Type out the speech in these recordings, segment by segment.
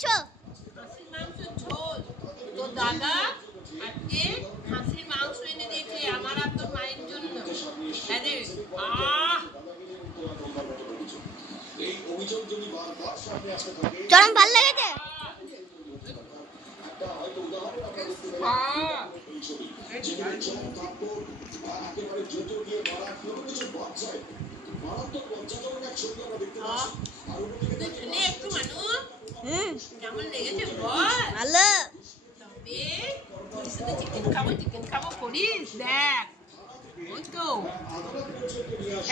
খাচ্ছ? খাসির মাংসের ঝোল। তো দাদা আজকে খাসির মাংস এনে দিয়েছে আমার আর তোর মায়ের জন্য। চরম ভালো লেগেছে। একটু মানুষ কেমন লেগেছে বল? ভালো। চিকেন খাবো করিস দেখ। ওই তো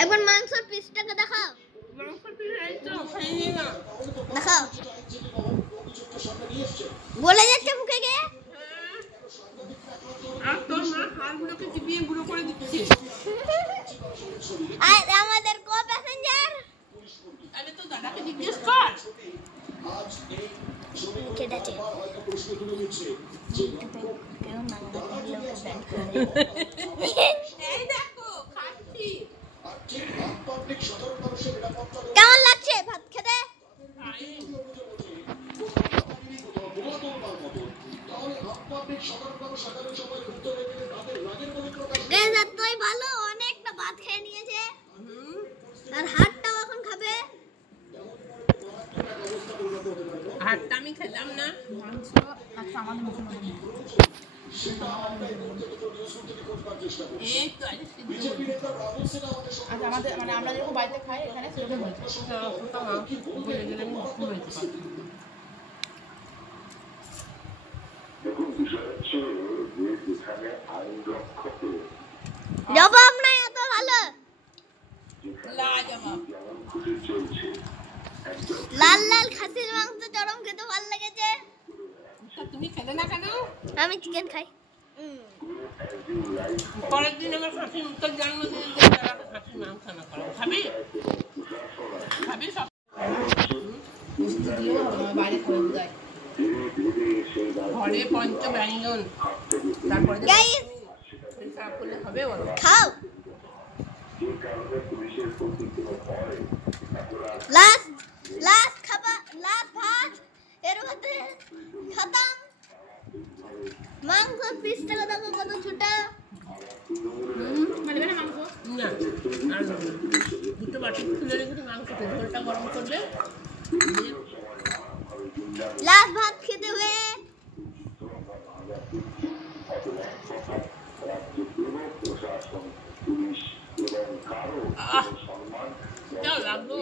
একবার মাংসের পিসটাকে দেখাও। মাংসের পিস এই তো খাইনি না। দেখাও। বলে যাচ্ছে মুখে গিয়ে। আর তোর মা হাড়গুলোকে চিপিয়ে গুঁড়ো করে দিচ্ছে। আর আমাদের কো প্যাসেঞ্জার? আরে তো দাদাকে জিজ্ঞেস কর। ঠিক আছে। এই দেখো খাচ্ছি। কেমন লাগছে ভাত খেতে? তুই ভালো অনেকটা ভাত খেয়ে নিয়েছে আর হাতটাও এখন খাবে। হাতটা আমি খেলাম না। মাংস আচ্ছা আমাদের মুখে মধ্যে এই তো আচ্ছা আমাদের মানে আমরা যেরকম বাড়িতে খাই এখানে সেরকম হয়েছে। জবাব নাই এত ভালো। লাল লাল খাসির মাংস চরম খেতে ভালো লেগেছে। তুমি খেলে না কেন? আমি চিকেন খাই। পরের দিন আমার খাসির তোর জন্মদিনের খাসির মাংস না করো খাবি? খাবি সব মিষ্টি দিয়েও বাইরে খাওয়া যায়। ঘরে পঞ্চব্যঞ্জন তারপরে করলে হবে বলো। খাও। লাস্ট লাস্ট খাবার লাস্ট ভাত এর মধ্যে খতম। মাংস পিসটা দেখো কত ছোট। মানে না মাংস না আর দুটো বাটি খুলে রেখে মাংসতে ঝোলটা গরম করবে। লাস্ট ভাত খেতে হয়ে লাগলো।